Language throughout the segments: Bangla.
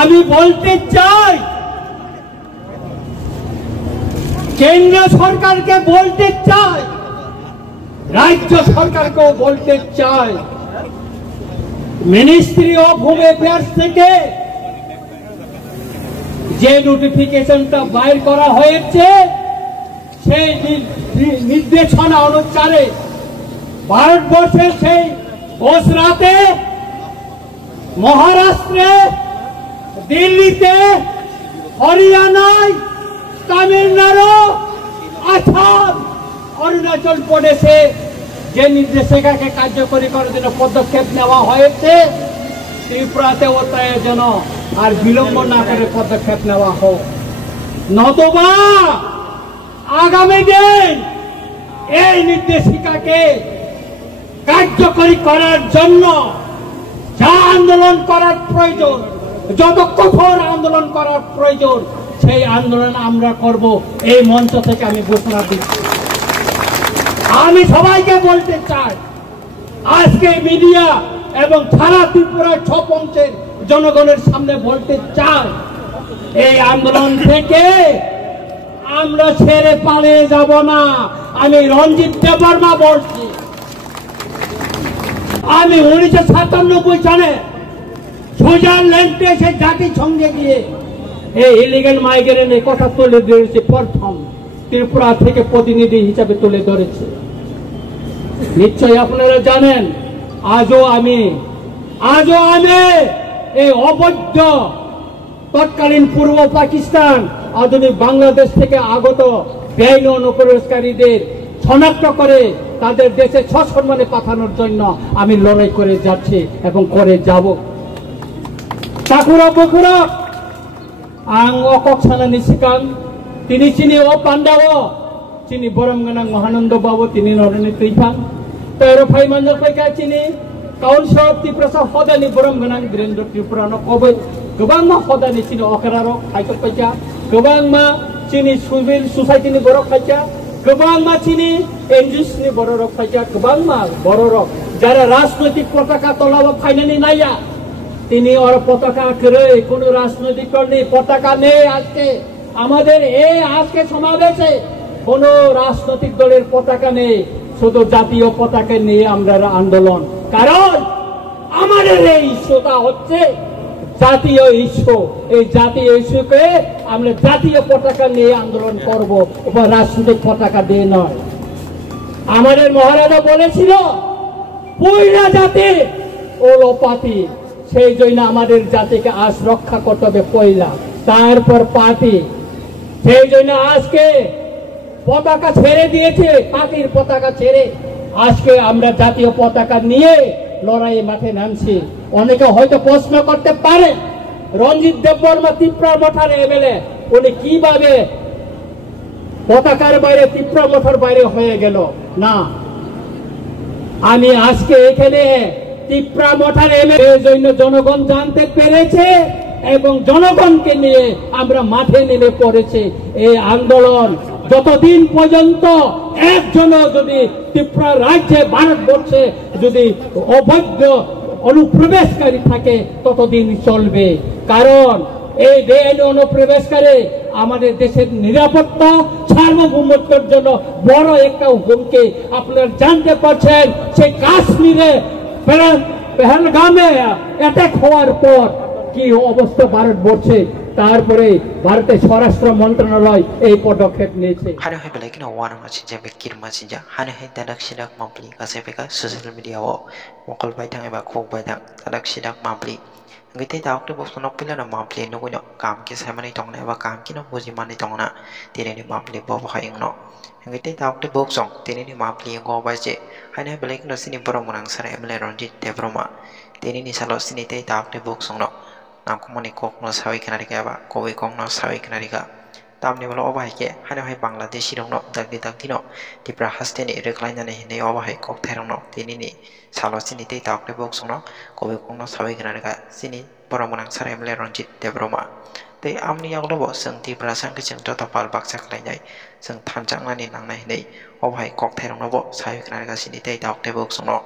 আমি বলতে চাই, কেন্দ্র সরকারকে বলতে চাই, রাজ্য সরকারকেও বলতে চাই, মিনিস্ট্রি অফ হোম অ্যাফেয়ার্স থেকে যে নোটিফিকেশনটা বাইর করা হয়েছে সেই নির্দেশনা অনুসারে ভারতবর্ষের সেই গুজরাটে, মহারাষ্ট্রে, দিল্লিতে, হরিয়ানায়, তামিলনাড়ু, আসাম, অরুণাচল প্রদেশে যে নির্দেশিকাকে কার্যকরী করার জন্য পদক্ষেপ নেওয়া হয়েছে, ত্রিপুরাতেও তাই যেন আর বিলম্ব না করে পদক্ষেপ নেওয়া হোক, নতুবা আগামী দিন এই নির্দেশিকাকে কার্যকরী করার জন্য যা আন্দোলন করার প্রয়োজন, যত কঠোর আন্দোলন করার প্রয়োজন, সেই আন্দোলন আমরা করব। এই মঞ্চ থেকে আমি ঘোষণা দিচ্ছি। আমি সবাইকে বলতে চাই, আজকে মিডিয়া এবং সারা ত্রিপুরার 6 পঞ্চের জনগণের সামনে বলতে চাই, এই আন্দোলন থেকে আমরা ছেড়ে পালিয়ে যাব না। আমি রঞ্জিত দেববর্মা বলছি। আমি 1997 সালে সুইজারল্যান্ডে সে জাতিসংঘে গিয়ে এই ইলিগাল মাইগ্রেন্টের কথা তুলে ধরেছে, প্রথম ত্রিপুরা থেকে প্রতিনিধি হিসাবে তুলে ধরেছে। নিশ্চয়ই আপনারা জানেন, আজও আমি এই অবৈধ তৎকালীন পূর্ব পাকিস্তান, আধুনিক বাংলাদেশ থেকে আগত বেআইনি অনুপ্রবেশকারীদের শনাক্ত করে তাদের দেশে সসম্মানে পাঠানোর জন্য আমি লড়াই করে যাচ্ছি এবং করে যাব। চাকুরা বকুরা আং অকসানা নিশিকাং তিনি চিনি ও পান্ডাও চিনি বরমগানাং মহানন্দ বাবু তিনি নরনি তৈফাং তেরো ফাই মঞ্জল ফাইকা চিনি কাউন্সিল অফ ত্রিপুরা হদানি বরমগানাং বীরেন্দ্র ত্রিপুরাनो কবে गोबां मा हदानि चिनि अखरारक खायथक फाइका गोबां मा चिनि सिभिल ससाइटिनि बरक फाइका गोबां मा चिनि एनजिओसनि बरक फाइका गोबां मा बरक যারা রাজনৈতিক পতাকা তলাব ফাইনালি নাইয়া তিনি ওর পতাকা করে কোন রাজনৈতিক দলের পতাকা নেই। আজকে আমাদের এই আজকে সমাবেশে কোন রাজনৈতিক দলের পতাকা নেই, শুধু জাতীয় পতাকা নিয়ে আমরা আন্দোলন। কারণ আমাদের এই ইস্যুটা হচ্ছে জাতীয় ইস্যু। এই জাতীয় ইস্যুকে আমরা জাতীয় পতাকা নিয়ে আন্দোলন করব, রাজনৈতিক পতাকা দিয়ে নয়। আমাদের মহারাজা বলেছিল পুইরা জাতি ও লোপাতি, সেই জন্য আমাদের জাতিকে আজ রক্ষা করতে হবে পয়লা, তারপর পাতি। সেই জন্য আজকে পতাকা ছেড়ে দিয়েছে, পাতির পতাকা ছেড়ে আজকে আমরা জাতীয় পতাকা নিয়ে লড়াই মাঠে নামছি। অনেকে হয়তো প্রশ্ন করতে পারে রঞ্জিত দেববর্মা ত্রিপুরা মঠার এমএলএ, উনি কিভাবে পতাকার বাইরে ত্রিপুরা মঠার বাইরে হয়ে গেল। না, আমি আজকে এখানে ত্রিপুরা মঠার এমএলএ জন্য জনগণ জানতে পেরেছে এবং জনগণকে নিয়ে আমরা মাঠে নেমে পড়েছি। এই আন্দোলন যতদিন পর্যন্ত একজনও যদি ত্রিপুরা রাজ্যে ভারতবর্ষে যদি অবৈধ অনুপ্রবেশকারী থাকে ততদিন চলবে। কারণ এই বেআইনি অনুপ্রবেশকারী আমাদের দেশের নিরাপত্তা সার্বভৌমত্বের জন্য বড় একটা হুমকি। আপনারা জানতে পারছেন সেই কাশ্মীরে পেহেলগামে অ্যাটাক হওয়ার পর কি অবস্থা ভারতবর্ষে, তারপরে ভারতের স্বরাষ্ট্র মন্ত্রণালয় এই পদক্ষেপ নিয়েছে। হানো হাই বেলায় কিনা ওয়ান মাছিজা বেকির মাছিজা হানো হাই দাদাক সিদাক মামপ্লি গাছে বেকা সোশ্যাল মিডিয়াও মকল বাইথাং এবা খোক বাইথাং দাদাক সিদাক মামপ্লি গিতে দাওকতে বস্তনক পিলানো মামপ্লি নগুইনো কাম কে সাইমানি তংনা এবা কাম কিনো বুজিমানি তংনা তিরেনি মামপ্লি ববহাই ইংনো গিতে দাওকতে বকসং তিরেনি মামপ্লি গো বাইছে হানো হাই বেলায় কিনা সিনি বরমগানাং সারা এমএলএ রঞ্জিত দেববর্মা তিরেনি সালো সিনি তে দাওকতে বকসংনো নামকুমনি kokno sawi kanarika aba kowe kokno sawi kanarika tamni bolo obahike hane hai bangladeshi rongno dagdi dagdino tipra hasteni reklainani hine obahai kok therongno tinini salo sini tei takle boksongno kowe kokno sawi kanarika sini boromonang saremle Ronjit Debroma tei amni yaglobo seng tipra sangke seng tota pal baksa klainai seng thanjangnani nangnai hine obahai kok therongno bo sawi kanarika sini tei takle boksongno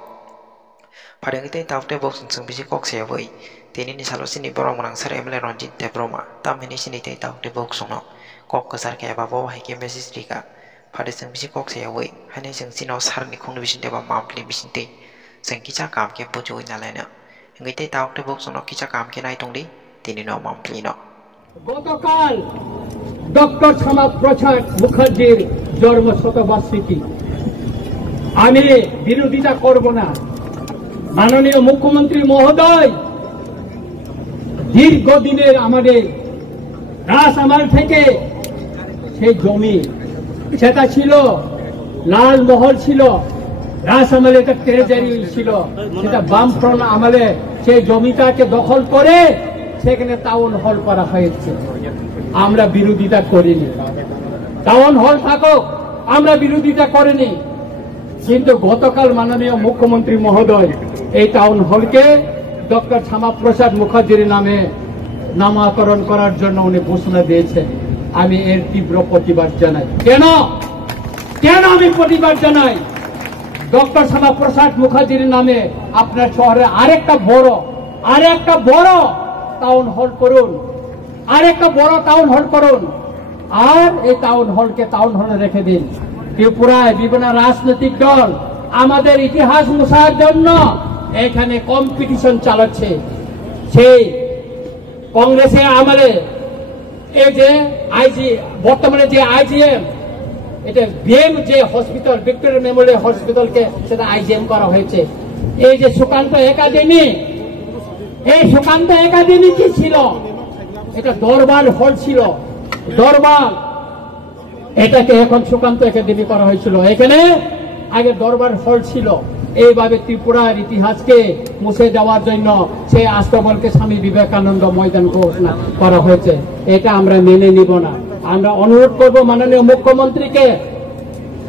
Padangite taute box sung bisi kok se wei tini ni salo sini borong menang sar emle Ronjit de Broma tam ini sini te taute box sung no kok kesar ke babo hai ke mesis rika pada sung bisi kok se wei hane sung sino sar ni khong bisin de ba mampli bisin te sung kicha kam ke puju ina lena ngite taute box sung no kicha kam ke nai tong di tini no mampli no গতকাল ডক্টর শ্যামাপ্রসাদ মুখার্জির জন্ম শতবার্ষিকী আমি বিরোধিতা করব না মাননীয় মুখ্যমন্ত্রী মহোদয় দীর্ঘদিনের আমাদের রাজআমাল থেকে সেই জমি সেটা ছিল লালমহল ছিল রাজআমালে একটা ট্রেজারি ছিল সেটা বামফ্রন্ট আমলে সেই জমিটাকে দখল করে সেখানে টাউন হল করা হয়েছে আমরা বিরোধিতা করিনি টাউন হল থাকুক আমরা বিরোধিতা করিনি কিন্তু গতকাল মাননীয় মুখ্যমন্ত্রী মহোদয় এই টাউন হলকে ডক্টর শ্যামাপ্রসাদ মুখার্জির নামে নামকরণ করার জন্য উনি ঘোষণা দিয়েছেন আমি এর তীব্র প্রতিবাদ জানাই কেন আমি প্রতিবাদ জানাই ডক্টর শ্যামাপ্রসাদ মুখার্জির নামে আপনার শহরে আরেকটা বড় টাউন হল করুন আরেকটা বড় টাউন হল করুন আর এই টাউন হলকে টাউন হলে রেখে দিন ত্রিপুরায় বিভিন্ন রাজনৈতিক দল আমাদের ইতিহাস মুছার জন্য এখানে কম্পিটিশন চালাচ্ছে সেই কংগ্রেসের আমলে এই যে বর্তমানে যে আইজিএম এটা বিএম যে হসপিটাল ভিক্টোরিয়া মেমোরিয়াল হসপিটালকে সেটা আইজিএম করা হয়েছে এই যে সুকান্ত একাডেমি এই সুকান্ত একাডেমি কি ছিল এটা দরবার হল ছিল দরবার এটাকে এখন সুকান্ত একাডেমি করা হয়েছিল এখানে আগে দরবার হল ছিল এইভাবে ত্রিপুরার ইতিহাসকে মুছে দেওয়ার জন্য সেই আস্তবলকে স্বামী বিবেকানন্দ ময়দান ঘোষণা করা হয়েছে এটা আমরা মেনে নিব না আমরা অনুরোধ করব মাননীয় মুখ্যমন্ত্রীকে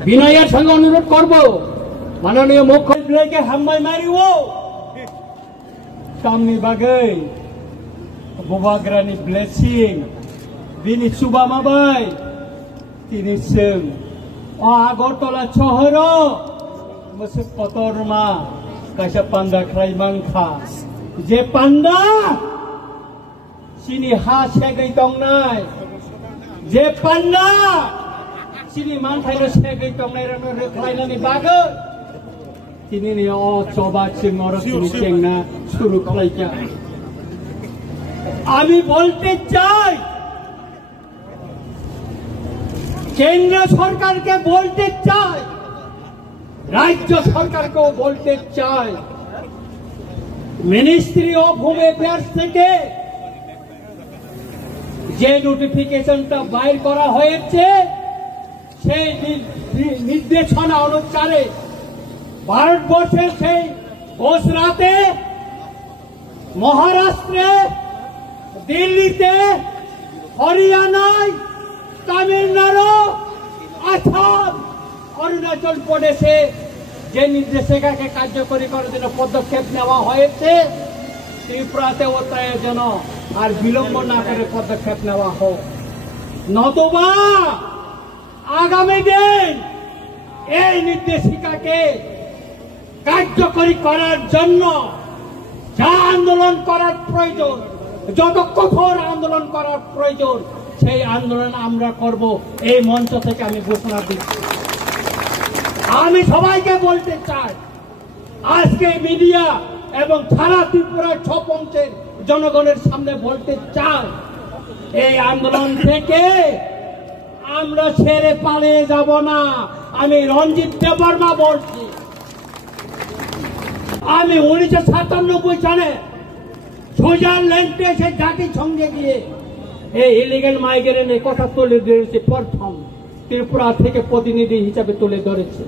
বিনয়ের সঙ্গে অনুরোধ করব মাননীয় মুখ্যমন্ত্রীকে হাম্মাই মারিব সামনি বাগৈ ববাগ্রানি ব্লেসিং বিনি সুবামাবাই তিনি जों আগরতলা শহর मोनसे पतरमा कायसा पान्दा ख्राइमांखा जे पान्दा सिनि हा सेगै दंनाय जे पान्दा सिनि मानथाइनो सेगै दंनाय रनो रोख्लायनानै बागो तिनि अ चबा चिंगर तिनि चेंना शुरू खालायजा আমি বলতে চাই কেন্দ্র সরকারকে বলতে চাই राज्य सरकार को बोलते चाय मिनिस्ट्री ऑफ होम अफेयर्स থেকে যে নোটিফিকেশনটা বাইর করা হয়েছে সেই নির্দেশনা অনুসারে ভারতবর্ষের সেই গুজরাটে মহারাষ্ট্রে দিল্লিতে হরিয়ানায় তামিলনাড়ু আসাম অরুণাচল প্রদেশে যে নির্দেশিকাকে কার্যকরী করার জন্য পদক্ষেপ নেওয়া হয়েছে ত্রিপুরাতেও তাই যেন আর বিলম্ব না করে পদক্ষেপ নেওয়া হোক নতুবা আগামী দিন এই নির্দেশিকাকে কার্যকরী করার জন্য যা আন্দোলন করার প্রয়োজন যত কঠোর আন্দোলন করার প্রয়োজন সেই আন্দোলন আমরা করব এই মঞ্চ থেকে আমি ঘোষণা দিচ্ছি আমি সবাইকে বলতে চাই আজকে মিডিয়া এবং সারা ত্রিপুরার 6 পঞ্চের জনগণের সামনে বলতে চাই এই আন্দোলন থেকে আমরা ছেড়ে পালিয়ে যাব না আমি রঞ্জিত দেববর্মা বলছি আমি 1997 সালে সুইজারল্যান্ডে এসে জাতিসংঘে গিয়ে এই ইলিগাল মাইগ্রেন্টের কথা তুলে ধরেছে প্রথম ত্রিপুরা থেকে প্রতিনিধি হিসাবে তুলে ধরেছে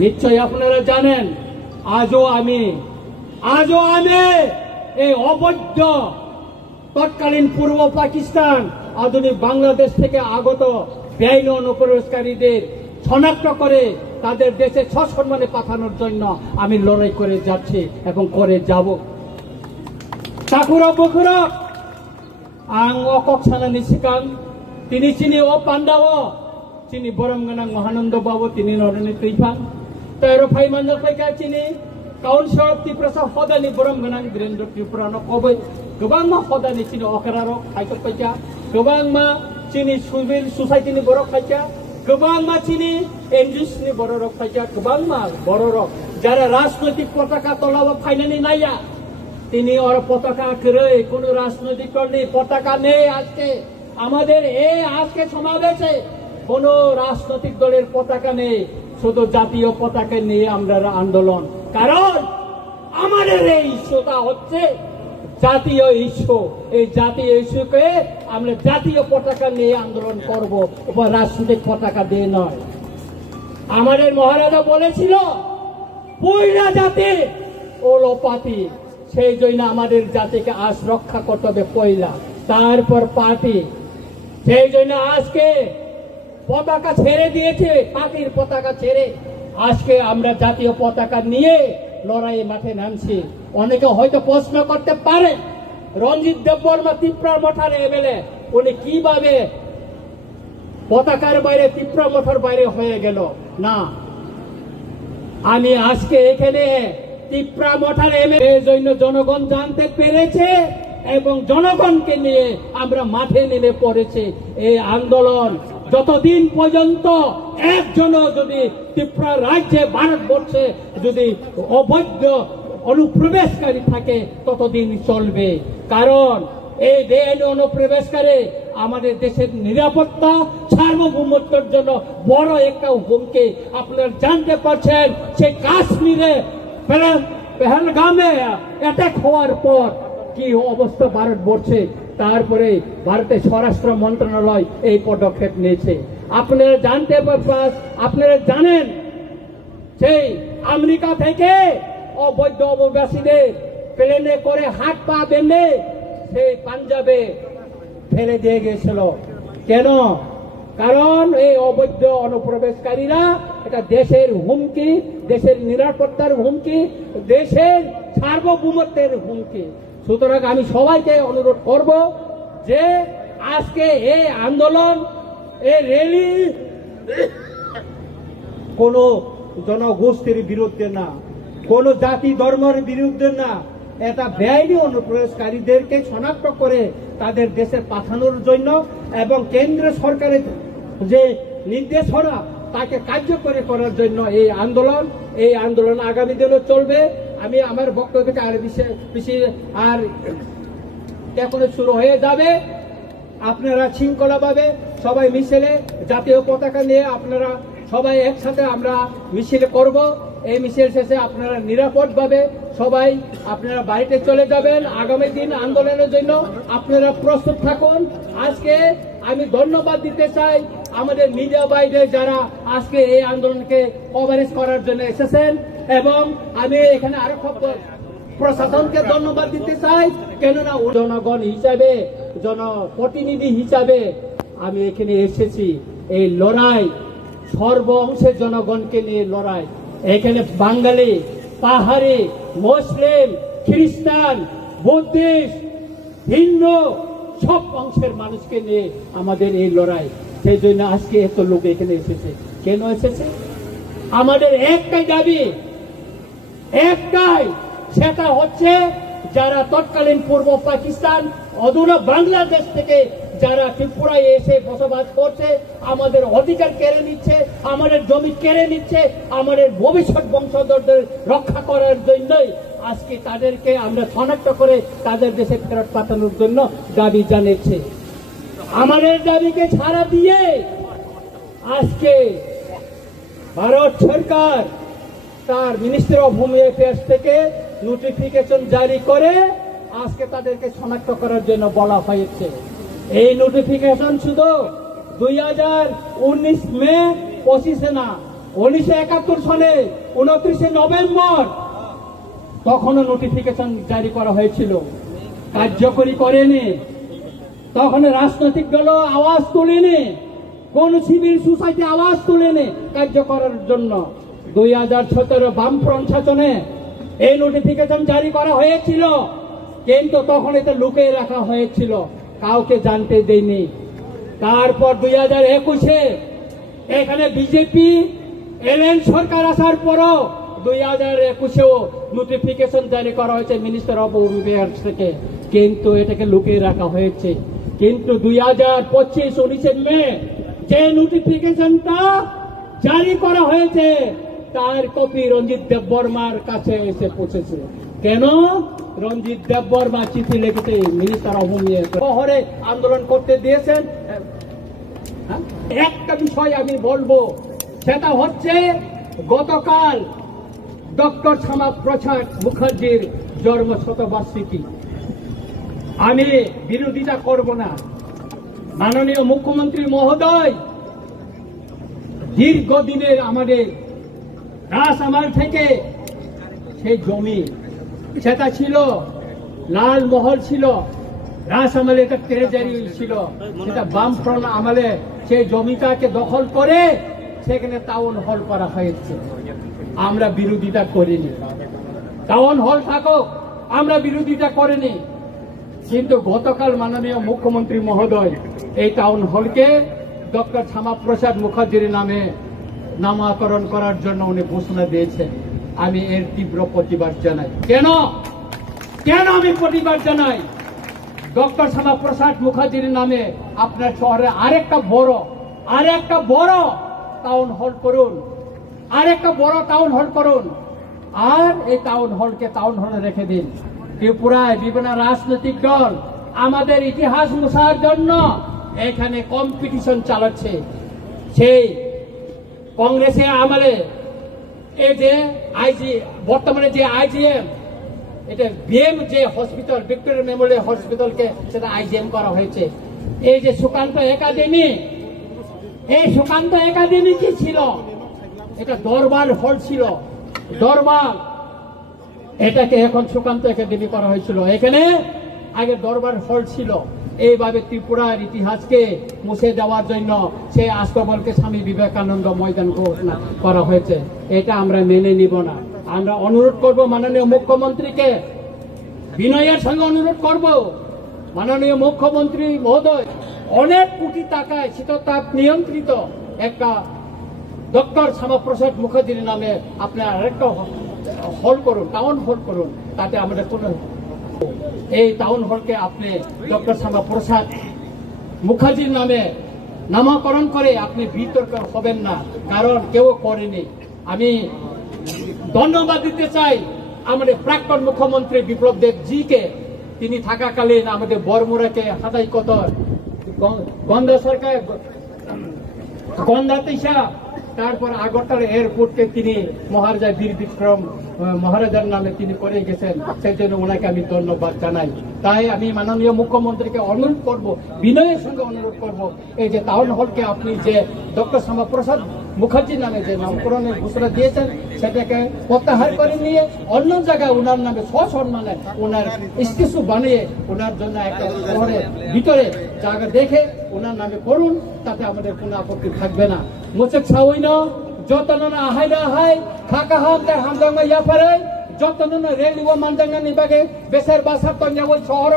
নিশ্চয়ই আপনারা জানেন আজও আমি এই অবৈধ তৎকালীন পূর্ব পাকিস্তান আধুনিক বাংলাদেশ থেকে আগত বেআইনি অনুপ্রবেশকারীদের শনাক্ত করে তাদের দেশে সসম্মানে পাঠানোর জন্য আমি লড়াই করে যাচ্ছি এবং করে যাব চাকুরা বকুরা আং অকক সানানি সিকাং তিনি চিনি ও পান্ডাও চিনি বরম গানাং মহানন্দ বাবু তিনি নরেন্দ্র তৈফাং তেরো ফাই মানজাল ফাইকা চিনি काउन्सिल अफ त्रिपुरा हदानि बरम गोनां वीरेन्द्र त्रिपुरानो कबै गोबां मा हदानि चिनि अकेरारो खायक पाइका गोबां मा चिनि सिभिल ससाइटिनि बरक खायका गोबां मा चिनि एनजिओसनि बरक खायका गोबां मा बरक যারা রাজনৈতিক পতাকা তলাবা ফাইনালি নাইয়া তিনি ওর পতাকা করে কোন রাজনৈতিক দল নেই পতাকা নেই আজকে আমাদের এই আজকে সমাবেশে কোন রাজনৈতিক দলের পতাকা নেই শুধু জাতীয় পতাকা নিয়ে আমরা আন্দোলন কারণ আমাদের এই ইস্যুটা হচ্ছে জাতীয় ইস্যু এই জাতীয় ইস্যুকে আমরা জাতীয় পতাকা নিয়ে আন্দোলন করব উপর রাজনৈতিক পতাকা দিয়ে নয় আমাদের মহারাজা বলেছিল পয়লা জাতি ওলোপাতি সেই জন্য আমাদের জাতিকে আজ রক্ষা করতে হবে পয়লা তারপর পার্টি সেই জন্য আজকে পতাকা ছেড়ে দিয়েছে পার্টির পতাকা ছেড়ে আজকে আমরা জাতীয় পতাকা নিয়ে লড়াইয়ে মাঠে নামছি অনেকে হয়তো প্রশ্ন করতে পারে রঞ্জিত দেববর্মা ত্রিপুরার মঠার এমএলএ উনি কিভাবে পতাকার বাইরে ত্রিপুরা মঠার বাইরে হয়ে গেল না আমি আজকে এখানে ত্রিপুরা মঠার এমএলএ জন্য জনগণ জানতে পেরেছে এবং জনগণকে নিয়ে আমরা মাঠে নেমে পড়েছি এই আন্দোলন যতদিন পর্যন্ত একজন যদি ত্রিপুরা রাজ্যে ভারতবর্ষে যদি অবৈধ অনুপ্রবেশকারী থাকে ততদিন চলবে কারণ এই বেআইনি অনুপ্রবেশকারী আমাদের দেশের নিরাপত্তা সার্বভৌমত্বের জন্য বড় একটা হুমকি আপনারা জানতে পারছেন সেই কাশ্মীরে পেহেলগামে অ্যাটাক হওয়ার পর কি অবস্থা ভারতবর্ষে তারপরে ভারতের স্বরাষ্ট্র মন্ত্রণালয় এই পদক্ষেপ নিয়েছে আপনারা জানেন সেই আমেরিকা থেকে অবৈধ অভিবাসীদের প্লেনে করে হাত পা বেঁধে সেই পাঞ্জাবে ফেলে দিয়ে গেছিল কেন কারণ এই অবৈধ অনুপ্রবেশকারীরা এটা দেশের হুমকি দেশের নিরাপত্তার হুমকি দেশের সার্বভৌমত্বের হুমকি সুতরাং আমি সবাইকে অনুরোধ করব যে আজকে এই আন্দোলন এই র্যালি কোন জনগোষ্ঠীর বিরুদ্ধে না কোন জাতি ধর্মের বিরুদ্ধে না এটা বেআইনি অনুপ্রবেশকারীদেরকে শনাক্ত করে তাদের দেশে পাঠানোর জন্য এবং কেন্দ্র সরকারের যে নির্দেশনা তাকে কার্যকরী করার জন্য এই আন্দোলন আগামী দিনে চলবে আমি আমার বক্তব্য থেকে আর বেশি আর এখন শুরু হয়ে যাবে আপনারা শৃঙ্খলাভাবে সবাই মিছিলে জাতীয় পতাকা নিয়ে আপনারা সবাই একসাথে আমরা মিছিল করব এই মিছিল শেষে আপনারা নিরাপদভাবে সবাই আপনারা বাড়িতে চলে যাবেন আগামী দিন আন্দোলনের জন্য আপনারা প্রস্তুত থাকুন আজকে আমি ধন্যবাদ দিতে চাই আমাদের মিডিয়া ভাইদের যারা আজকে এই আন্দোলনকে কভারেজ করার জন্য এসেছেন এবং আমি এখানে আরো প্রশাসনকে ধন্যবাদ দিতে চাই কেননা জনগণ হিসাবে জনপ্রতিনিধি হিসাবে আমি এখানে এসেছি এই লড়াই সর্ব অংশের জনগণকে নিয়ে লড়াই এখানে বাঙালি পাহাড়ি মুসলিম খ্রিস্টান বুদ্ধিস্ট হিন্দু সব অংশের মানুষকে নিয়ে আমাদের এই লড়াই সেই জন্য আজকে এত লোক এখানে এসেছে কেন এসেছে আমাদের একটাই দাবি একটাই সেটা হচ্ছে যারা তৎকালীন পূর্ব পাকিস্তান অধুনা বাংলাদেশ থেকে যারা ত্রিপুরায় এসে বসবাস করছে আমাদের অধিকার কেড়ে নিচ্ছে আমাদের জমি কেড়ে নিচ্ছে আমাদের ভবিষ্যৎ বংশধরদের রক্ষা করার জন্যই আজকে তাদেরকে আমরা শনাক্ত করে তাদের দেশে ফেরত পাঠানোর জন্য দাবি জানিয়েছে আমাদের দাবিকে ছাড়া দিয়ে আজকে ভারত সরকার তার মিনিস্ট্রি অফ হোম অ্যাফেয়ার্স থেকে নোটিফিকেশন জারি করে আজকে তাদেরকে শনাক্ত করার জন্য বলা হয়েছে এই নোটিফিকেশন শুধু 2019 মে 25 না 1971 সালে 29 নভেম্বর তখনও নোটিফিকেশন জারি করা হয়েছিল কার্যকরী করেনি তখন রাজনৈতিক দল আওয়াজ তোলেনি কোন সিভিল সোসাইটি আওয়াজ তোলেনি কার্য করার জন্য 2017 বামফ্রন্ট শাসনে এই নোটিফিকেশন জারি করা হয়েছিল কিন্তু তখন এটা লুকিয়ে রাখা হয়েছিল কাউকে জানতে দেয়নি তারপর 2021 এখানে বিজেপি এলএন সরকার আসার পরও 2021-এও নোটিফিকেশন জারি করা হয়েছে মিনিস্টার অফ হোম অ্যাফেয়ার্স থেকে, কিন্তু এটাকে লুকিয়ে রাখা হয়েছে। কিন্তু 2025 মে যে নোটিফিকেশনটা জারি করা হয়েছে তার কপি রঞ্জিত দেববর্মার কাছে এসে পৌঁছেছে। কেন? রঞ্জিত দেববর্মা চিঠি লিখেছে মিনিস্টার অফ হোম অ্যাফেয়ার্স, শহরে আন্দোলন করতে দিয়েছেন। একটা বিষয় আমি বলবো, সেটা হচ্ছে গতকাল ডক্টর শ্যামাপ্রসাদ মুখার্জির জন্ম শতবার্ষিকী। আমি বিরোধিতা করব না। মাননীয় মুখ্যমন্ত্রী মহোদয় দীর্ঘদিনের আমাদের রাজআমাল থেকে সেই জমি, সেটা ছিল লালমহল, ছিল রাজআমালে এটা ট্রেজারি ছিল, সেটা বামফ্রন্ট আমলে সেই জমিটাকে দখল করে সেখানে টাউন হল করা হয়েছে। আমরা বিরোধিতা করিনি, টাউন হল থাকুক, আমরা বিরোধিতা করিনি। কিন্তু গতকাল মাননীয় মুখ্যমন্ত্রী মহোদয় এই টাউন হলকে ডক্টর শ্যামাপ্রসাদ মুখার্জির নামে নামকরণ করার জন্য উনি ঘোষণা দিয়েছেন। আমি এর তীব্র প্রতিবাদ জানাই। কেন আমি প্রতিবাদ জানাই? ডক্টর শ্যামাপ্রসাদ মুখার্জির নামে আপনার শহরে আরেকটা বড় টাউন হল করুন, আরেকটা বড় টাউন হল করুন, আর এই টাউন হলকে টাউন হলে রেখে দিন। ত্রিপুরায় বিভিন্ন রাজনৈতিক দল আমাদের ইতিহাস মুছার জন্য এখানে কম্পিটিশন চালাচ্ছে। সেই কংগ্রেসের আমলে এই যে বর্তমানে যে IGM, এটা বিএম যে হসপিটাল, ভিক্টোরিয়া মেমোরিয়াল হসপিটালকে সেটা IGM করা হয়েছে। এই যে সুকান্ত একাডেমি, এই সুকান্ত একাডেমি কি ছিল? এটা দরবার হল ছিল, দরবার, এটাকে এখন সুকান্ত একাডেমি করা হয়েছিল। এখানে আগে দরবার হল ছিল। এইভাবে ত্রিপুরার ইতিহাসকে মুছে দেওয়ার জন্য সেই আস্তবলকে স্বামী বিবেকানন্দ ময়দান ঘোষণা করা হয়েছে। এটা আমরা মেনে নিব না। আমরা অনুরোধ করব মাননীয় মুখ্যমন্ত্রীকে, বিনয়ের সঙ্গে অনুরোধ করব, মাননীয় মুখ্যমন্ত্রী মহোদয়, অনেক কোটি টাকায় শীততাপ নিয়ন্ত্রিত একটা ডক্টর শ্যামাপ্রসাদ মুখার্জির নামে আপনার আরেকটা হল করুন, টাউন হল করুন। তাতে আমাদের কোনো, এই টাউন হলকে আপনি ডক্টর শ্যামাপ্রসাদ মুখার্জির নামে নামকরণ করে আপনি বিতর্ক হবেন না, কারণ কেউ করেনি। আমি ধন্যবাদ দিতে চাই আমাদের প্রাক্তন মুখ্যমন্ত্রী বিপ্লব দেবজিকে। তিনি থাকাকালীন আমাদের বরমুড়াকে হাতাইকতর, গন্ধা সরকার, গন্ধাতিসা, তারপর আগরতলা এয়ারপোর্টকে তিনি মহারাজা বীর বিক্রম মহারাজার নামে তিনি করে গেছেন। সেই জন্য ওনাকে আমি ধন্যবাদ জানাই। তাই আমি মাননীয় মুখ্যমন্ত্রীকে অনুরোধ করব, বিনয়ের সঙ্গে অনুরোধ করব, এই যে টাউন হলকে আপনি যে ডক্টর শ্যামাপ্রসাদ মুখার্জির নামে যে নামকরণের ঘোষণা দিয়েছেন সেটাকে প্রত্যাহার করে নিয়ে অন্য জায়গায় ওনার নামে সসম্মানে ওনার স্ট্যাচু বানিয়ে ওনার জন্য একটা শহরের ভিতরে জায়গা দেখে ওনার নামে করুন, তাতে আমাদের কোনো আপত্তি থাকবে না। মোচেক ছাউইন যতন আহাই আহাই খাকা হাম তার হামজাঙ্গা ইয়াফারে যতন রেল ও মানজাঙ্গা নিবাগে বেসের বাসার তঞ্জাবল শহর